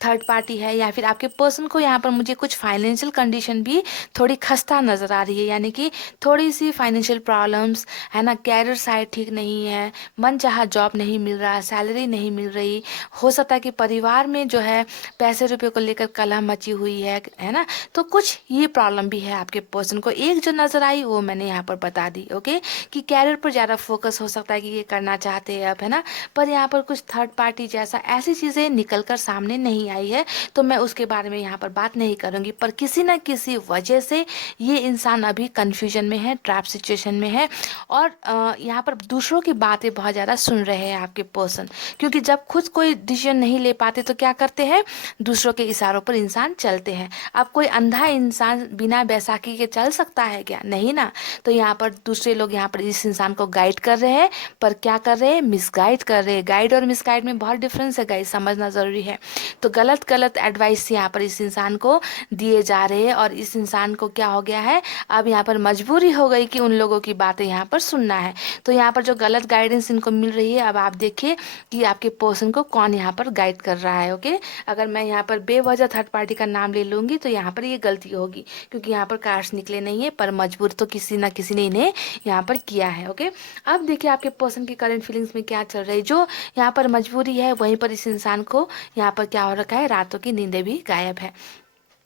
थर्ड पार्टी है, या फिर आपके पर्सन को यहाँ पर मुझे कुछ फाइनेंशियल कंडीशन भी थोड़ी खस्ता नज़र आ रही है, यानी कि थोड़ी सी फाइनेंशियल प्रॉब्लम्स, है ना। कैरियर साइड ठीक नहीं है, मन चाहा जॉब नहीं मिल रहा, सैलरी नहीं मिल रही, हो सकता है कि परिवार में जो है पैसे रुपये को लेकर कलह मची हुई है ना। तो कुछ ये प्रॉब्लम भी है आपके पर्सन को। एक जो नज़र आई वो मैंने यहाँ पर बता दी। ओके, कि कैरियर पर ज़्यादा फोकस हो सकता है कि ये करना चाहते हैं अब, है ना। पर यहाँ पर कुछ थर्ड पार्टी जैसा ऐसी चीज़ें निकल कर सामने नहीं आई है, तो मैं उसके बारे में यहाँ पर बात नहीं करूँगी। पर किसी न किसी वजह से ये इंसान अभी कन्फ्यूजन में है, ट्रैप सिचुएशन में है, और यहाँ पर दूसरों की बातें बहुत ज़्यादा सुन रहे हैं आपके पर्सन। क्योंकि जब खुद कोई डिसीजन नहीं ले पाते तो क्या करते हैं, दूसरों के इशारों पर इंसान चलते हैं। अब कोई अंधा इंसान बिना बैसाखी के चल सकता है क्या? नहीं ना। तो यहाँ पर दूसरे लोग यहाँ पर इस इंसान को गाइड कर रहे हैं, पर क्या कर रहे हैं, मिसगाइड कर रहे हैं। गाइड और मिसगाइड में बहुत डिफरेंस है गाइस, समझना ज़रूरी है। तो गलत गलत एडवाइस यहाँ पर इस इंसान को दिए जा रहे हैं, और इस इंसान को क्या हो गया है, अब यहाँ पर मजबूरी हो गई कि उन लोगों की बातें यहाँ पर सुनना है। तो यहाँ पर जो गलत गाइडेंस इनको मिल रही है, अब आप देखिए कि आपके पर्सन को कौन यहाँ पर गाइड कर रहा है। ओके, अगर मैं यहाँ पर बेवजह थर्ड पार्टी का नाम ले लूँगी तो यहाँ पर ये गलती होगी, क्योंकि यहाँ पर कार्ड्स निकले नहीं है, पर मजबूर तो किसी ना किसी ने इन्हें यहाँ पर किया है। ओके, अब देखिए आपके पर्सन की करंट फीलिंग्स में क्या चल रहा है। जो यहाँ पर मजबूरी है, वहीं पर इस इंसान को यहाँ पर क्या हो रखा है, रातों की नींदें भी गायब है।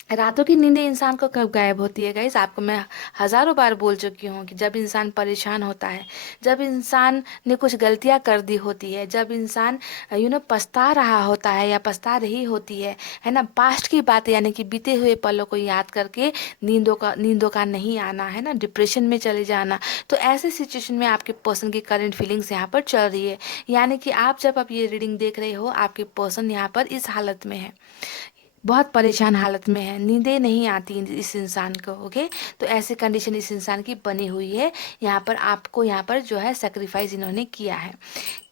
रातों की नींदें इंसान को कब गायब होती है गाइस? आपको मैं हज़ारों बार बोल चुकी हूँ कि जब इंसान परेशान होता है, जब इंसान ने कुछ गलतियाँ कर दी होती है, जब इंसान पछता रहा होता है या पछता रही होती है ना। पास्ट की बातें, यानी कि बीते हुए पलों को याद करके नींदों का नहीं आना, है ना, डिप्रेशन में चले जाना। तो ऐसे सिचुएशन में आपके पर्सन की करंट फीलिंग्स यहाँ पर चल रही है। यानी कि आप जब आप ये रीडिंग देख रहे हो, आपके पर्सन यहाँ पर इस हालत में है, बहुत परेशान हालत में है, नींदें नहीं आती इस इंसान को। ओके, तो ऐसी कंडीशन इस इंसान की बनी हुई है। यहाँ पर आपको यहाँ पर जो है सेक्रीफाइस इन्होंने किया है।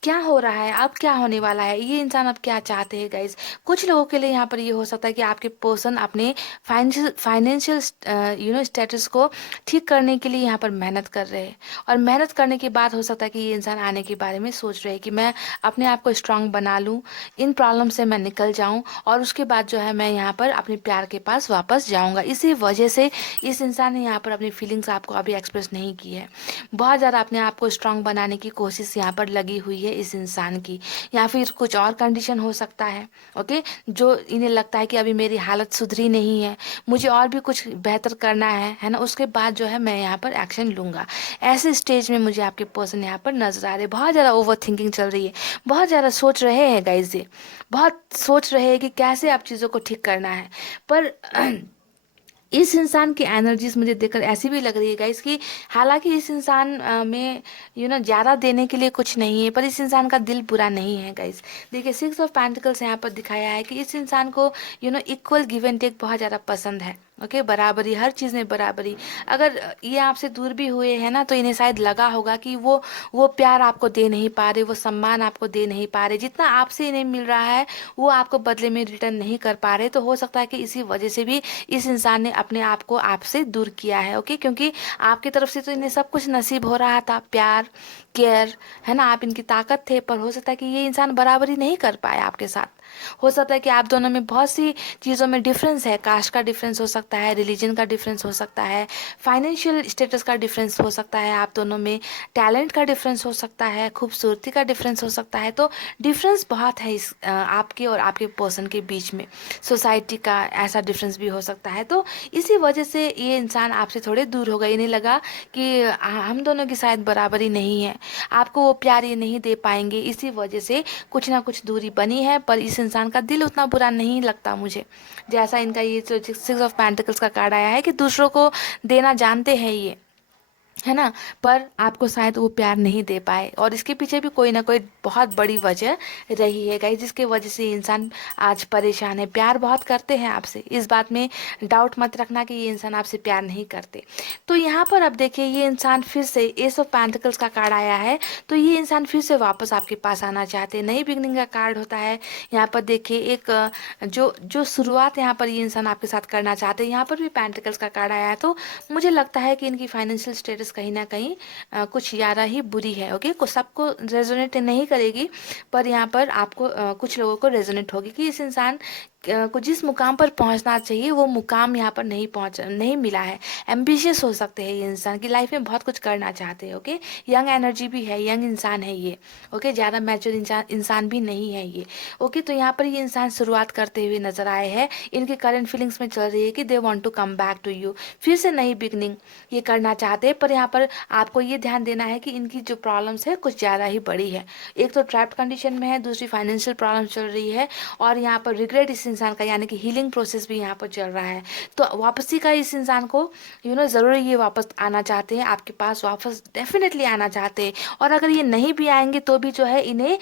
क्या हो रहा है अब, क्या होने वाला है, ये इंसान अब क्या चाहते हैं गाइज? कुछ लोगों के लिए यहाँ पर ये हो सकता है कि आपके पर्सन अपने फाइनेंशियल स्टेटस को ठीक करने के लिए यहाँ पर मेहनत कर रहे हैं, और मेहनत करने के बाद हो सकता है कि ये इंसान आने के बारे में सोच रहे हैं कि मैं अपने आप को स्ट्रांग बना लूँ, इन प्रॉब्लम से मैं निकल जाऊँ, और उसके बाद जो है मैं यहाँ पर अपने प्यार के पास वापस जाऊँगा। इसी वजह से इस इंसान ने यहाँ पर अपनी फीलिंग्स आपको अभी एक्सप्रेस नहीं की है। बहुत ज़्यादा अपने आप को स्ट्रांग बनाने की कोशिश यहाँ पर लगी हुई है इस इंसान की, या फिर कुछ और कंडीशन हो सकता है। ओके, जो इन्हें लगता है कि अभी मेरी हालत सुधरी नहीं है, मुझे और भी कुछ बेहतर करना है ना, उसके बाद जो है मैं यहाँ पर एक्शन लूँगा। ऐसे स्टेज में मुझे आपके पर्सन यहाँ पर नजर आ रहे हैं। बहुत ज़्यादा ओवर थिंकिंग चल रही है, बहुत ज़्यादा सोच रहे हैं गाइस, ये बहुत सोच रहे हैं कि कैसे आप चीज़ों को ठीक करना है। पर इस इंसान की एनर्जीज मुझे देखकर ऐसी भी लग रही है गाइस कि हालांकि इस इंसान में ज़्यादा देने के लिए कुछ नहीं है, पर इस इंसान का दिल बुरा नहीं है गाइस। देखिए 6 ऑफ पेंटिकल्स यहाँ पर दिखाया है कि इस इंसान को इक्वल गिव एंड टेक बहुत ज़्यादा पसंद है। ओके, बराबरी, हर चीज़ में बराबरी। अगर ये आपसे दूर भी हुए हैं ना, तो इन्हें शायद लगा होगा कि वो प्यार आपको दे नहीं पा रहे, वो सम्मान आपको दे नहीं पा रहे, जितना आपसे इन्हें मिल रहा है वो आपको बदले में रिटर्न नहीं कर पा रहे। तो हो सकता है कि इसी वजह से भी इस इंसान ने अपने आप को आपसे दूर किया है। ओके, क्योंकि आपकी तरफ से तो इन्हें सब कुछ नसीब हो रहा था, प्यार, केयर, है ना, आप इनकी ताकत थे। पर हो सकता है कि ये इंसान बराबरी नहीं कर पाया आपके साथ। हो सकता है कि आप दोनों में बहुत सी चीज़ों में डिफरेंस है, कास्ट का डिफरेंस हो सकता है, रिलीजन का डिफरेंस हो सकता है, फाइनेंशियल स्टेटस का डिफरेंस हो सकता है आप दोनों में, टैलेंट का डिफरेंस हो सकता है, खूबसूरती का डिफरेंस हो सकता है। तो डिफरेंस बहुत है इस आपके और आपके पर्सन के बीच में। सोसाइटी का ऐसा डिफरेंस भी हो सकता है। तो इसी वजह से ये इंसान आपसे थोड़े दूर हो गए। इन्हें लगा कि हम दोनों की शायद बराबरी नहीं है, आपको वो प्यार ये नहीं दे पाएंगे, इसी वजह से कुछ ना कुछ दूरी बनी है। पर इस इंसान का दिल उतना बुरा नहीं लगता मुझे, जैसा इनका ये जो 6 ऑफ पेंटिकल्स का कार्ड आया है कि दूसरों को देना जानते हैं ये, है ना, पर आपको शायद वो प्यार नहीं दे पाए। और इसके पीछे भी कोई ना कोई बहुत बड़ी वजह रही है गाइस, जिसके वजह से ये इंसान आज परेशान है। प्यार बहुत करते हैं आपसे, इस बात में डाउट मत रखना कि ये इंसान आपसे प्यार नहीं करते। तो यहाँ पर अब देखिए ये इंसान फिर से एस ऑफ पेंटिकल्स का कार्ड आया है, तो ये इंसान फिर से वापस आपके पास आना चाहते हैं। नई बिगनिंग का कार्ड होता है यहाँ पर। देखिए एक जो जो शुरुआत यहाँ पर ये इंसान आपके साथ करना चाहते हैं। यहाँ पर भी पेंटिकल्स का कार्ड आया है, तो मुझे लगता है कि इनकी फाइनेंशियल स्टेटस कहीं ना कहीं कुछ ज़्यादा ही बुरी है। ओके, को सबको रेजोनेट नहीं करेगी, पर यहाँ पर आपको कुछ लोगों को रेजोनेट होगी कि इस इंसान को जिस मुकाम पर पहुंचना चाहिए वो मुकाम यहाँ पर नहीं मिला है। एम्बिशियस हो सकते हैं ये इंसान की लाइफ में, बहुत कुछ करना चाहते हैं। ओके, यंग एनर्जी भी है, यंग इंसान है ये। ओके, ज़्यादा मैच्योर इंसान भी नहीं है ये। ओके, तो यहाँ पर ये इंसान शुरुआत करते हुए नजर आए हैं। इनकी करंट फीलिंग्स में चल रही है कि they want to come back to you, फिर से नई बिगनिंग ये करना चाहते हैं। पर यहाँ पर आपको ये ध्यान देना है कि इनकी जो प्रॉब्लम्स है कुछ ज़्यादा ही बड़ी है। एक तो ट्रैप्ड कंडीशन में है, दूसरी फाइनेंशियल प्रॉब्लम चल रही है, और यहाँ पर रिग्रेट इस इंसान का, यानी कि हीलिंग प्रोसेस भी यहाँ पर चल रहा है। तो वापसी का इस इंसान को ज़रूर ये वापस आना चाहते हैं आपके पास, वापस डेफिनेटली आना चाहते हैं। और अगर ये नहीं भी आएंगे तो भी जो है इन्हें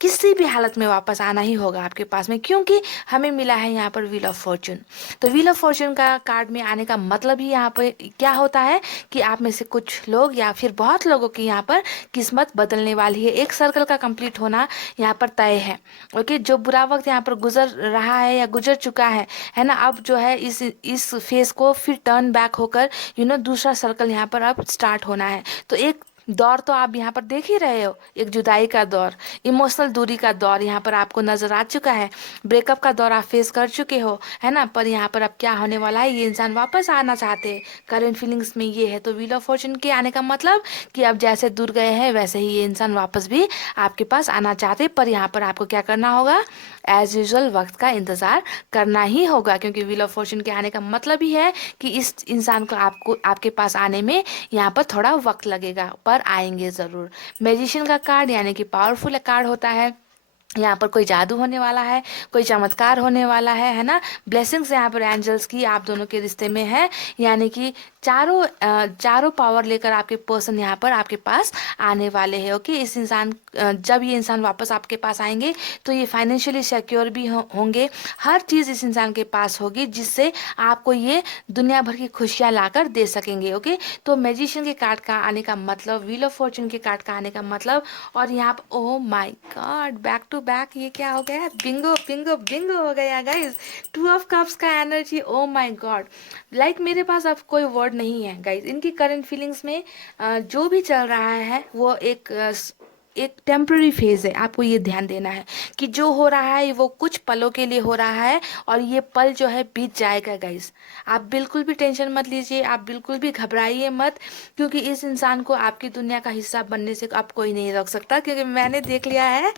किसी भी हालत में वापस आना ही होगा आपके पास में, क्योंकि हमें मिला है यहाँ पर व्हील ऑफ फॉर्चून। तो व्हील ऑफ फॉर्चून का कार्ड में आने का मतलब ही यहाँ पर क्या होता है कि आप में से कुछ लोग या फिर बहुत लोगों की यहाँ पर किस्मत बदलने वाली है। एक सर्कल का कंप्लीट होना यहाँ पर तय है। ओके, जो बुरा वक्त यहाँ पर गुजर रहा है या गुजर चुका है ना, अब जो है इस फेज को फिर टर्न बैक होकर दूसरा सर्कल यहाँ पर अब स्टार्ट होना है। तो एक दौर तो आप यहाँ पर देख ही रहे हो, एक जुदाई का दौर, इमोशनल दूरी का दौर यहाँ पर आपको नजर आ चुका है। ब्रेकअप का दौर आप फेस कर चुके हो, है ना। पर यहाँ पर अब क्या होने वाला है, ये इंसान वापस आना चाहते हैं। करंट फीलिंग्स में ये है। तो व्हील ऑफ फॉर्चून के आने का मतलब कि अब जैसे दूर गए हैं वैसे ही ये इंसान वापस भी आपके पास आना चाहते हैं। पर यहाँ पर आपको क्या करना होगा, एज यूजल वक्त का इंतजार करना ही होगा, क्योंकि व्हील ऑफ फॉर्चून के आने का मतलब ही है कि इस इंसान को आपके पास आने में यहाँ पर थोड़ा वक्त लगेगा, पर आएंगे ज़रूर। मैजिशियन का कार्ड यानी कि पावरफुल कार्ड होता है। यहाँ पर कोई जादू होने वाला है, कोई चमत्कार होने वाला है ना। ब्लेसिंग्स यहाँ पर एंजल्स की आप दोनों के रिश्ते में है, यानी कि चारों पावर लेकर आपके पर्सन यहाँ पर आपके पास आने वाले हैं। ओके, इस इंसान जब ये इंसान वापस आपके पास आएंगे तो ये फाइनेंशियली सिक्योर भी होंगे। हर चीज़ इस इंसान के पास होगी जिससे आपको ये दुनिया भर की खुशियाँ लाकर दे सकेंगे। ओके, तो मैजिशियन के कार्ड का आने का मतलब, व्हील ऑफ फॉर्चून के कार्ड का आने का मतलब, और यहाँ पर oh my God, back to back ये क्या हो गया, बिंगो बिंगो बिंगो हो गया गाइज। 2 ऑफ कप्स का energy, oh my God, like मेरे पास अब कोई वर्ड नहीं है गाइज। इनकी करंट फीलिंग्स में जो भी चल रहा है वो एक टेम्पररी फेज है, आपको ये ध्यान देना है कि जो हो रहा है वो कुछ पलों के लिए हो रहा है और ये पल जो है बीत जाएगा गाइस। आप बिल्कुल भी टेंशन मत लीजिए, आप बिल्कुल भी घबराइए मत, क्योंकि इस इंसान को आपकी दुनिया का हिस्सा बनने से अब कोई नहीं रोक सकता, क्योंकि मैंने देख लिया है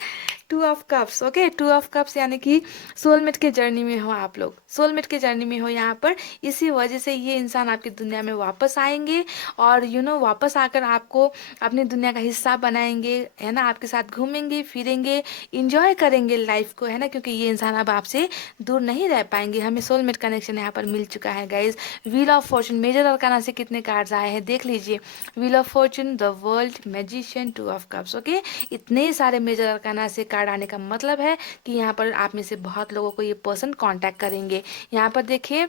2 of cups. Okay, 2 of cups यानी कि सोलमेट के जर्नी में हो, आप लोग सोलमेट के जर्नी में हो यहाँ पर। इसी वजह से ये इंसान आपकी दुनिया में वापस आएंगे और वापस आकर आपको अपनी दुनिया का हिस्सा बनाएंगे, है ना, आपके साथ घूमेंगे फिरेंगे, इंजॉय करेंगे लाइफ को, है ना, क्योंकि ये इंसान अब आपसे दूर नहीं रह पाएंगे। हमें सोलमेट कनेक्शन यहाँ पर मिल चुका है guys. Wheel of fortune, major arcana से कितने कार्ड्स आए हैं देख लीजिए। Wheel of fortune, the world, magician, 2 of cups. Okay, इतने सारे मेजर अरकाना से कार्ड आने का मतलब है कि यहाँ पर आप में से बहुत लोगों को ये पर्सन कांटेक्ट करेंगे। यहाँ पर देखिए,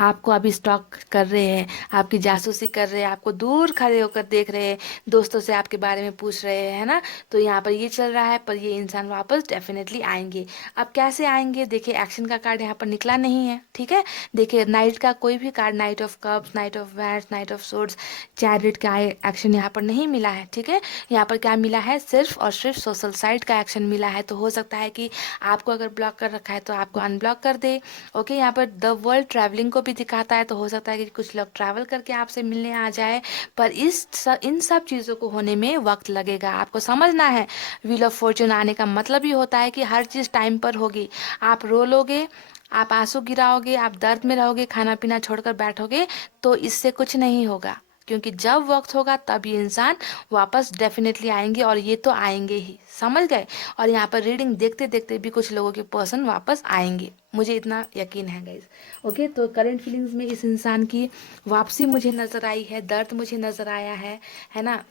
आपको अभी स्टॉक कर रहे हैं, आपकी जासूसी कर रहे हैं, आपको दूर खड़े होकर देख रहे हैं, दोस्तों से आपके बारे में पूछ रहे हैं, है ना। तो यहाँ पर ये चल रहा है, पर ये इंसान वापस डेफिनेटली आएंगे। अब कैसे आएंगे, देखिए एक्शन का कार्ड यहाँ पर निकला नहीं है, ठीक है। देखिए नाइट का कोई भी card, night of cups, night of wands, night of swords, chariot का एक्शन यहाँ पर नहीं मिला है, ठीक है। यहाँ पर क्या मिला है, सिर्फ और सिर्फ सोशल साइट का एक्शन मिला है। तो हो सकता है कि आपको अगर ब्लॉक कर रखा है तो आपको अनब्लॉक कर दे। ओके, यहाँ पर द वर्ल्ड ट्रैवलिंग को भी दिखाता है, तो हो सकता है कि कुछ लोग ट्रैवल करके आपसे मिलने आ जाए, पर इन सब चीज़ों को होने में वक्त लगेगा, आपको समझना है। व्हील ऑफ फॉर्चून आने का मतलब ही होता है कि हर चीज़ टाइम पर होगी। आप रो लोगे, आप आंसू गिराओगे, आप दर्द में रहोगे, खाना पीना छोड़कर बैठोगे, तो इससे कुछ नहीं होगा, क्योंकि जब वक्त होगा तब ये इंसान वापस डेफिनेटली आएंगे, और ये तो आएंगे ही, समझ गए। और यहाँ पर रीडिंग देखते देखते भी कुछ लोगों के पर्सन वापस आएंगे, मुझे इतना यकीन है गाइज। ओके, तो करंट फीलिंग्स में इस इंसान की वापसी मुझे नज़र आई है, दर्द मुझे नज़र आया है ना।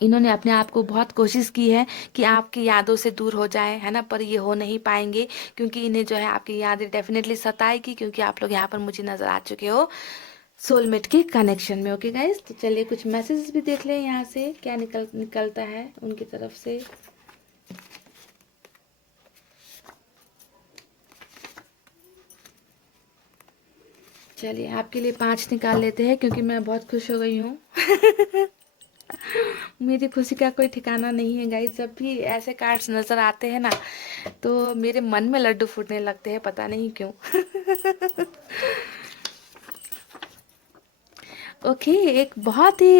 इन्होंने अपने आप को बहुत कोशिश की है कि आपकी यादों से दूर हो जाए, है ना, पर ये हो नहीं पाएंगे, क्योंकि इन्हें जो है आपकी यादें डेफिनेटली सताएगी, क्योंकि आप लोग यहाँ पर मुझे नज़र आ चुके हो सोलमेट के कनेक्शन में। ओके गाइज, तो चलिए कुछ मैसेजेस भी देख लें यहाँ से क्या निकलता है उनकी तरफ से। चलिए आपके लिए 5 निकाल लेते हैं, क्योंकि मैं बहुत खुश हो गई हूँ। मेरी खुशी का कोई ठिकाना नहीं है गाइज। जब भी ऐसे कार्ड्स नज़र आते हैं ना, तो मेरे मन में लड्डू फूटने लगते हैं, पता नहीं क्यों। ओके, एक बहुत ही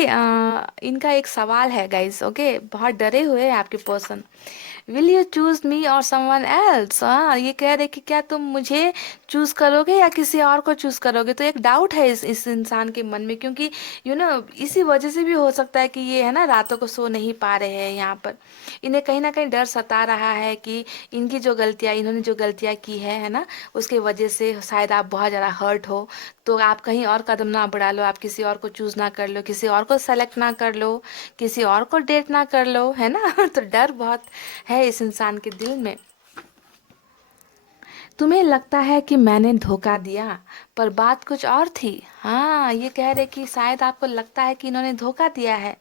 इनका एक सवाल है गाइस। ओके, बहुत डरे हुए हैं आपके पर्सन। विल यू चूज मी और समवन एल्स। हाँ, ये कह रहे कि क्या तुम मुझे चूज करोगे या किसी और को चूज करोगे। तो एक डाउट है इस इंसान के मन में, क्योंकि इसी वजह से भी हो सकता है कि ये है ना रातों को सो नहीं पा रहे हैं। यहाँ पर इन्हें कहीं ना कहीं डर सता रहा है कि इन्होंने जो गलतियाँ की है ना, उसके वजह से शायद आप बहुत ज़्यादा हर्ट हो, तो आप कहीं और कदम ना बढ़ा लो, आप किसी और को चूज ना कर लो, किसी और को सेलेक्ट ना कर लो, किसी और को डेट ना कर लो, है ना। तो डर बहुत है इस इंसान के दिल में। तुम्हें लगता है कि मैंने धोखा दिया, पर बात कुछ और थी। हाँ, ये कह रहे कि शायद आपको लगता है कि इन्होंने धोखा दिया है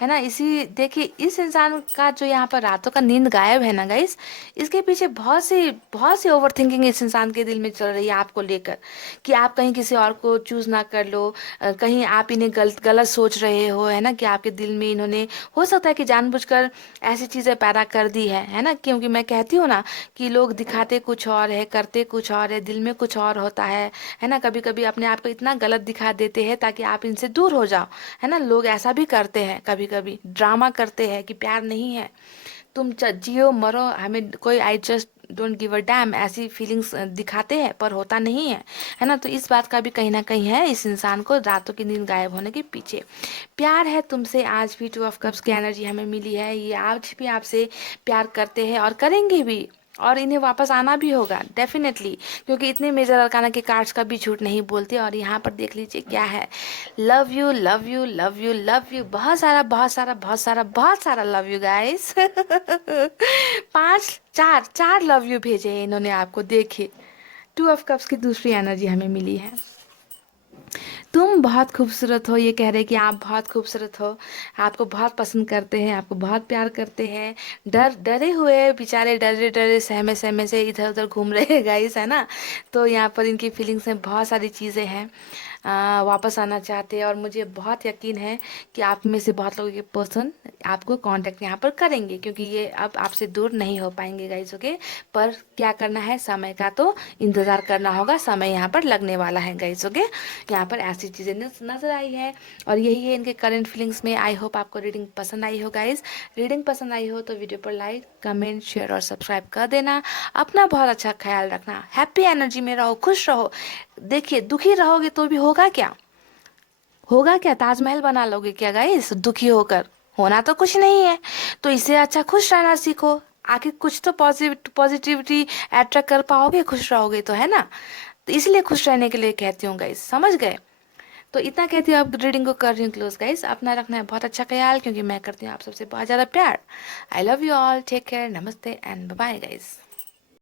ना। इसी देखिए इस इंसान का जो यहाँ पर रातों का नींद गायब है ना गाइस, इसके पीछे बहुत सी ओवर थिंकिंग इस इंसान के दिल में चल रही है आपको लेकर, कि आप कहीं किसी और को चूज ना कर लो, कहीं आप इन्हें गलत सोच रहे हो, है ना, कि आपके दिल में इन्होंने हो सकता है कि जानबूझकर ऐसी चीज़ें पैदा कर दी है ना। क्योंकि मैं कहती हूँ ना कि लोग दिखाते कुछ और है, करते कुछ और है, दिल में कुछ और होता है ना। कभी कभी अपने आप को इतना गलत दिखा देते हैं ताकि आप इनसे दूर हो जाओ, है ना। लोग ऐसा भी करते हैं, कभी कभी ड्रामा करते हैं कि प्यार नहीं है, तुम जियो मरो, हमें कोई I just don't give a dam, ऐसी फीलिंग्स दिखाते हैं, पर होता नहीं है ना। तो इस बात का भी कहीं ना कहीं है इस इंसान को रातों की नींद गायब होने के पीछे। प्यार है तुमसे आज भी, 2 ऑफ कप्स की एनर्जी हमें मिली है। ये आज भी आपसे प्यार करते हैं और करेंगे भी, और इन्हें वापस आना भी होगा डेफिनेटली, क्योंकि इतने मेजर अरकाना के कार्ड्स का भी झूठ नहीं बोलते। और यहाँ पर देख लीजिए क्या है, love you love you love you love you, बहुत सारा बहुत सारा बहुत सारा बहुत सारा love you guys. 4 love you भेजे हैं इन्होंने आपको, देखिए 2 ऑफ कप्स की दूसरी एनर्जी हमें मिली है। तुम बहुत खूबसूरत हो, ये कह रहे कि आप बहुत खूबसूरत हो, आपको बहुत पसंद करते हैं, आपको बहुत प्यार करते हैं। डरे हुए बेचारे, डरे डरे सहमे सहमे से इधर उधर घूम रहे हैं गाइस, है ना। तो यहाँ पर इनकी फीलिंग्स में बहुत सारी चीज़ें हैं। वापस आना चाहते हैं, और मुझे बहुत यकीन है कि आप में से बहुत लोगों के पर्सन आपको कांटेक्ट यहाँ पर करेंगे, क्योंकि ये अब आपसे दूर नहीं हो पाएंगे गाइज। ओके, पर क्या करना है, समय का तो इंतज़ार करना होगा, समय यहाँ पर लगने वाला है गाइज। ओके, यहाँ पर ऐसी चीज़ें नज़र आई है, और यही है इनके करंट फीलिंग्स में। आई होप आपको रीडिंग पसंद आई हो गाइज। रीडिंग पसंद आई हो तो वीडियो पर लाइक, कमेंट, शेयर और सब्सक्राइब कर देना। अपना बहुत अच्छा ख्याल रखना, हैप्पी एनर्जी में रहो, खुश रहो। देखिए, दुखी रहोगे तो भी होगा क्या, होगा क्या, ताजमहल बना लोगे क्या गाइस दुखी होकर? होना तो कुछ नहीं है। तो इससे अच्छा खुश रहना सीखो। आखिर कुछ तो पॉजिटिविटी अट्रैक्ट कर पाओगे, खुश रहोगे तो, है ना? तो इसलिए खुश रहने के लिए कहती हूँ गाइस, समझ गए? तो इतना कहती हूँ, अब रीडिंग को कर रही हूँ क्लोज गाइस। अपना रखना है बहुत अच्छा ख्याल, क्योंकि मैं करती हूँ आप सबसे बहुत ज़्यादा प्यार। I love you all, take care, नमस्ते एंड बाय बाय गाइस।